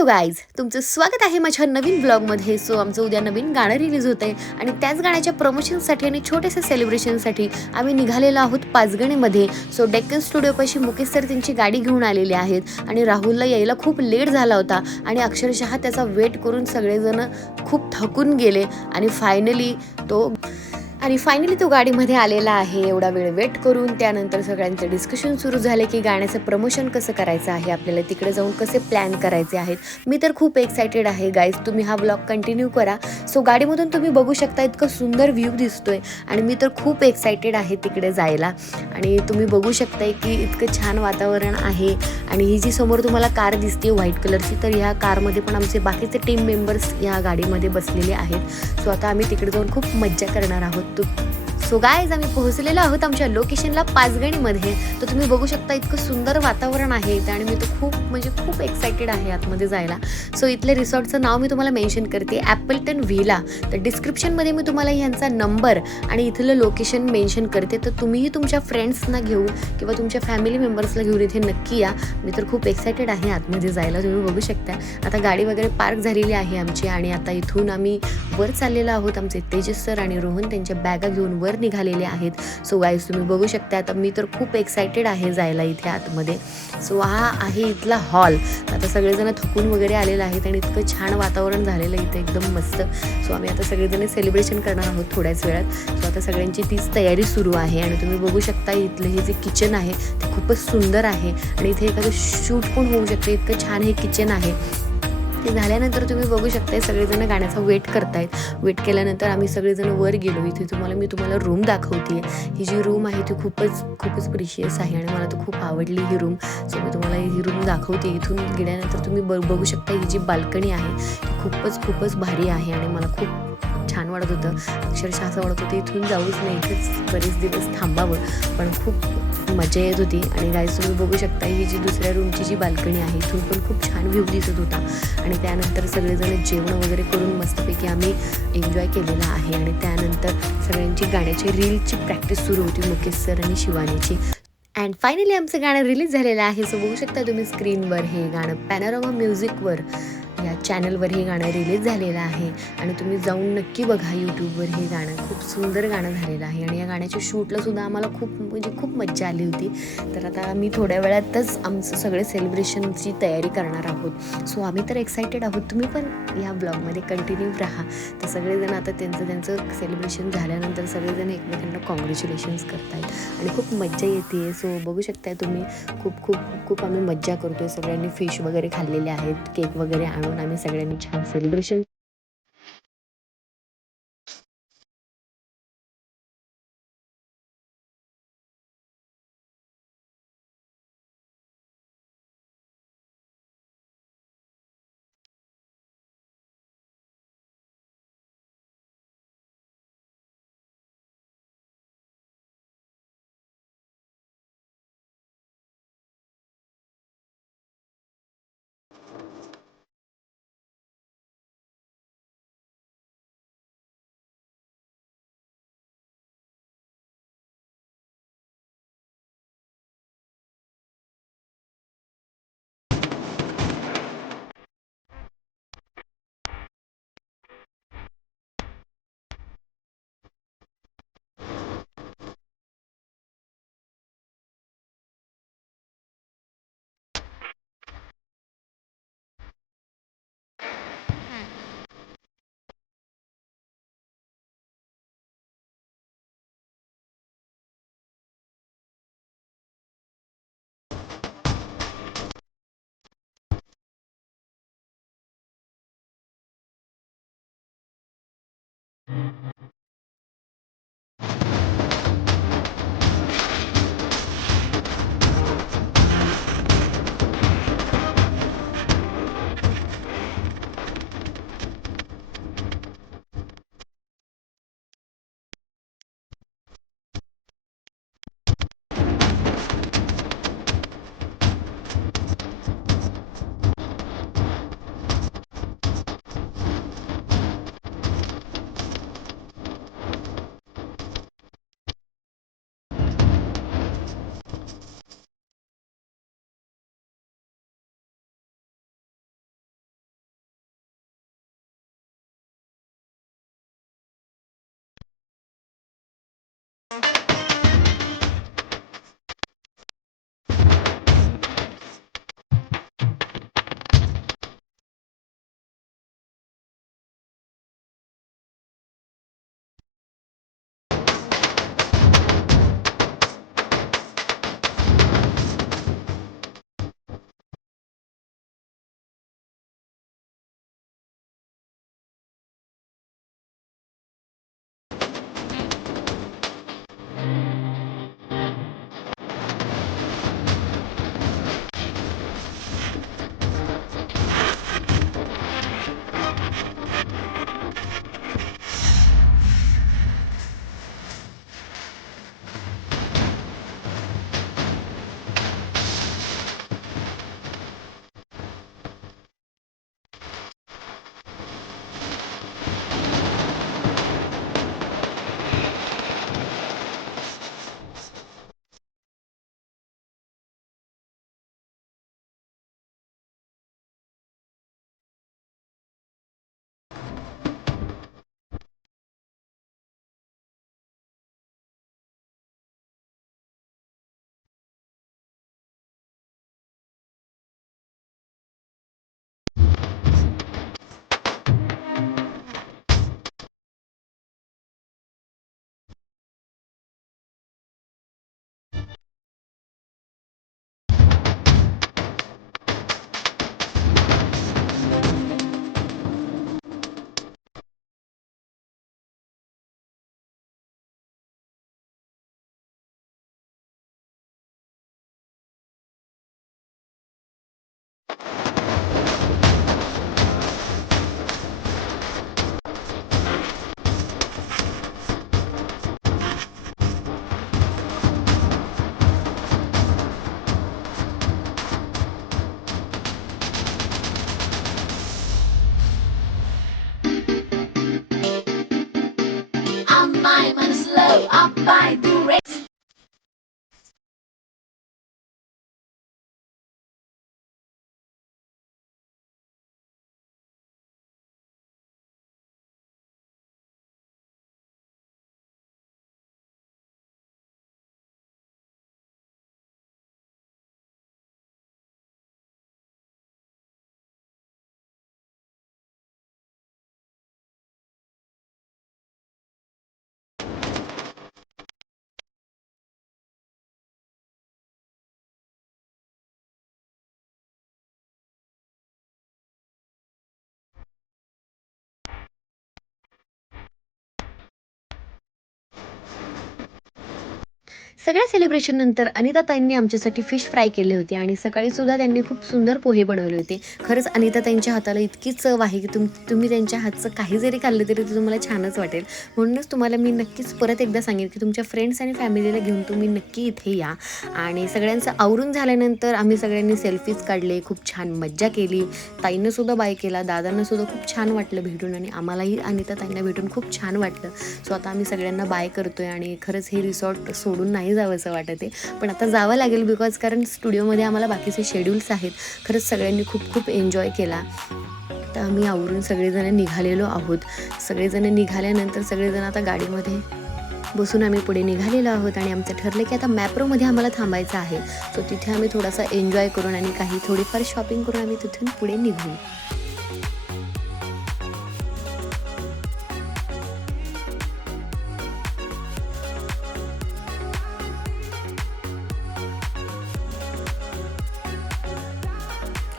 Hello guys, तुमचं स्वागत आहे माझ्या नवीन ब्लॉगमध्ये. आमचं उद्या नवीन गाणं रिलीज होतं आहे आणि त्याच गाण्याच्या प्रमोशनसाठी आणि छोट्याशा सेलिब्रेशनसाठी आम्ही निघालेलो आहोत पाचगणीमध्ये. डेक्कन स्टुडिओपाशी मुकेश सर त्यांची गाडी घेऊन आलेले आहेत आणि राहुलला यायला खूप लेट झाला होता आणि अक्षरशः त्याचा वेट करून सगळेजण खूप थकून गेले आणि फायनली तो गाडीमध्ये आलेला आहे. एवढा वेळ वेट करून त्यानंतर सगळ्यांचं डिस्कशन सुरू झाले की गाण्याचं प्रमोशन कसं करायचं आहे, आपल्याला तिकडे जाऊन कसे प्लॅन करायचे आहेत. मी तर खूप एक्सायटेड आहे गाईज, तुम्ही हा ब्लॉग कंटिन्यू करा. गाडीमधून तुम्ही बघू शकता इतकं सुंदर व्ह्यू दिसतोय आणि मी तर खूप एक्सायटेड आहे तिकडे जायला. आणि तुम्ही बघू शकताय की इतकं छान वातावरण आहे. आणि ही जी समोर तुम्हाला कार दिसते व्हाईट कलरची, तर ह्या कारमध्ये पण आमचे बाकीचे टीम मेंबर्स ह्या गाडीमध्ये बसलेले आहेत. आता आम्ही तिकडे जाऊन खूप मज्जा करणार आहोत. गाईज, आम्ही पोहोचलेलो आहोत आमच्या लोकेशनला पाचगणीमध्ये. तर तुम्ही बघू शकता इतकं सुंदर वातावरण आहे इथे आणि मी तर खूप एक्सायटेड आहे आतमध्ये जायला. इथल्या रिसॉर्टचं नाव मी तुम्हाला मेन्शन करते, ॲपलटन व्हिला. तर डिस्क्रिप्शनमध्ये मी तुम्हाला ह्यांचा नंबर आणि इथलं लोकेशन मेन्शन करते. तर तुम्हीही तुमच्या फ्रेंड्सना घेऊन किंवा तुमच्या फॅमिली मेंबर्सला घेऊन इथे नक्की या. मी तर खूप एक्सायटेड आहे आतमध्ये जायला. तुम्ही बघू शकता आता गाडी वगैरे पार्क झालेली आहे आमची आणि आता इथून आम्ही वर चाललेलो आहोत. आमचे तेजस सर आणि रोहन त्यांच्या बॅगा घेऊन वर निघालेले आहेत. गाईज, तुम्ही बघू शकता आता मी तर खूप एक्सायटेड आहे जायला इथे आतमध्ये. हा आहे इथला हॉल. आता सगळेजण थकून वगैरे आलेले आहेत आणि इतकं छान वातावरण झालेलं इथे, एकदम मस्त. आम्ही आता सगळेजण सेलिब्रेशन करणार आहोत थोड्याच वेळात. आता सगळ्यांची तीच तयारी सुरू आहे आणि तुम्ही बघू शकता इथलं हे जे किचन आहे ते खूपच सुंदर आहे आणि इथे एखादं शूट पण होऊ शकते, इतकं छान हे किचन आहे. ते झाल्यानंतर तुम्ही बघू शकताय सगळेजण गाण्याचा वेट करतायत. वेट केल्यानंतर आम्ही सगळेजण वर गेलो. इथे मी तुम्हाला रूम दाखवते. ही जी रूम आहे ती खूपच प्रिशियस आहे आणि मला तर खूप आवडली ही रूम. मी तुम्हाला ही रूम दाखवते. इथून गेल्यानंतर तुम्ही बघू शकता ही जी बाल्कनी आहे ती खूपच भारी आहे आणि मला खूप छान वाटत होतं. अक्षरशः असं वाटत होतं इथून जाऊच नाही, इथेच बरेच दिवस थांबावं, पण खूप मजा येत होती. आणि गाईज, तुम्ही बघू शकता ही जी दुसऱ्या रूमची जी बाल्कनी आहे इथून पण खूप छान व्ह्यू दिसत होता. आणि त्यानंतर सगळेजण जेवण वगैरे करून मस्तपैकी आम्ही एन्जॉय केलेला आहे. आणि त्यानंतर सगळ्यांची गाण्याची रीलची प्रॅक्टिस सुरू होती, मुकेश सर आणि शिवानीची. अँड फायनली आमचं गाणं रिलीज झालेलं आहे. बघू शकता तुम्ही स्क्रीनवर हे गाणं पॅनोरामा म्युझिकवर या चॅनलवर हे गाणं रिलीज झालेलं आहे आणि तुम्ही जाऊन नक्की बघा यूट्यूबवर. हे गाणं खूप सुंदर गाणं झालेलं आहे आणि या गाण्याच्या शूटला सुद्धा आम्हाला खूप मज्जा आली होती. तर आता आम्ही थोड्या वेळातच आमचं सगळे सेलिब्रेशनची तयारी करणार आहोत. आम्ही तर एक्सायटेड आहोत. तुम्ही पण या ब्लॉगमध्ये कंटिन्यू राहा. तर सगळेजण आता त्यांचं सेलिब्रेशन झाल्यानंतर सगळेजण एकमेकांना कॉंग्रॅच्युलेशन्स करतायत आणि खूप मज्जा येते. बघू शकताय तुम्ही खूप आम्ही मज्जा करतोय. सगळ्यांनी फिश वगैरे खाल्लेले आहेत, केक वगैरे आणून आम्ही सगळ्यांनी छान सेलिब्रेशन. सगळ्या सेलिब्रेशन नंतर अनिताताईंनी आमच्यासाठी फिश फ्राय केले होते आणि सकाळी सुद्धा त्यांनी खूप सुंदर पोहे बनवले होते. खरंच अनिताताईंच्या हाताला इतकी चव आहे की तुम्ही त्यांच्या हातचं काही जरी खाल्लं तरी ते तुम्हाला छानच वाटेल. म्हणूनच तुम्हाला मी नक्कीच परत एकदा सांगेन की तुमच्या फ्रेंड्स आणि फॅमिलीला घेऊन तुम्ही नक्की इथे या. आणि सगळ्यांचं आवरून झाल्यानंतर आम्ही सगळ्यांनी सेल्फीज काढले, खूप छान मज्जा केली. ताईनं सुद्धा बाय केला, दादांना सुद्धा खूप छान वाटलं भेटून आणि आम्हालाही अनिताताईंना भेटून खूप छान वाटलं. सो आता आम्ही सगळ्यांना बाय करतोय आणि खरंच हे रिसॉर्ट सोडून नाही जावं असं वाटत आहे, पण आता जावं लागेल बिकॉज कारण स्टुडिओमध्ये आम्हाला बाकीचे शेड्यूल्स आहेत. खरंच सगळ्यांनी खूप खूप एन्जॉय केला. तर आम्ही आवरून सगळेजण निघालेलो आहोत. सगळेजण निघाल्यानंतर सगळेजण आता गाडीमध्ये बसून आम्ही पुढे निघालेलो आहोत आणि आमचं ठरलं की आता मॅप्रोमध्ये आम्हाला थांबायचं आहे. सो तिथे आम्ही थोडासा एन्जॉय करून आणि काही थोडीफार शॉपिंग करून आम्ही तिथून पुढे निघू.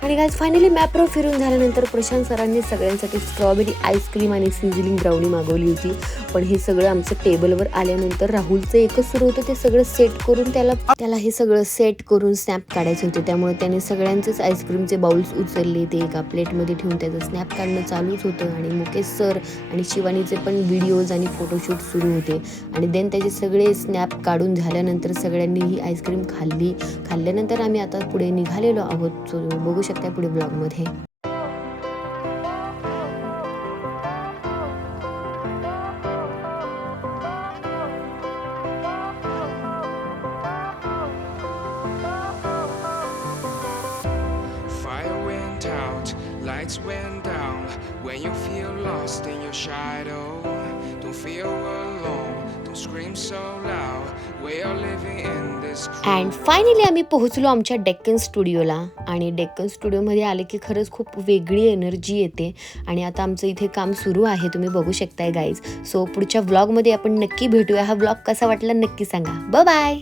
आणि गाईज फायनली मॅप्रो फिरून झाल्यानंतर प्रशांत सरांनी सगळ्यांसाठी स्ट्रॉबेरी आईस्क्रीम आणि सिझलिंग ब्राउनी मागवली होती. पण हे सगळं आमचं टेबलवर आल्यानंतर राहुलचं एकच सुरू होतं ते सगळं सेट करून त्याला हे सगळं सेट करून स्नॅप काढायचे होते. त्यामुळे त्याने सगळ्यांचेच आईस्क्रीमचे बाउल्स उचलले, ते एका प्लेटमध्ये ठेवून त्याचं स्नॅप काढणं चालूच होतं. आणि मुकेश सर आणि शिवानीचे पण व्हिडिओज आणि फोटोशूट सुरू होते. आणि देन त्याचे सगळे स्नॅप काढून झाल्यानंतर सगळ्यांनी ही आईस्क्रीम खाल्ल्यानंतर आम्ही आता पुढे निघालेलो आहोत. सो बघू शकता पुढे ब्लॉगमध्ये. Fire went out, lights went down. When you feel lost in your shadow, don't feel alone, don't scream so loud. We are living in this and finally आम्ही पोहोचलो आमच्या डेक्कन स्टुडिओला आणि डेक्कन स्टुडिओमध्ये आले की खरंच खूप वेगळी एनर्जी येते आणि आता आमचं इथे काम सुरू आहे, तुम्ही बघू शकताय गाईज. सो पुढच्या व्लॉगमध्ये आपण नक्की भेटूया. हा व्लॉग कसा वाटला नक्की सांगा. बाय.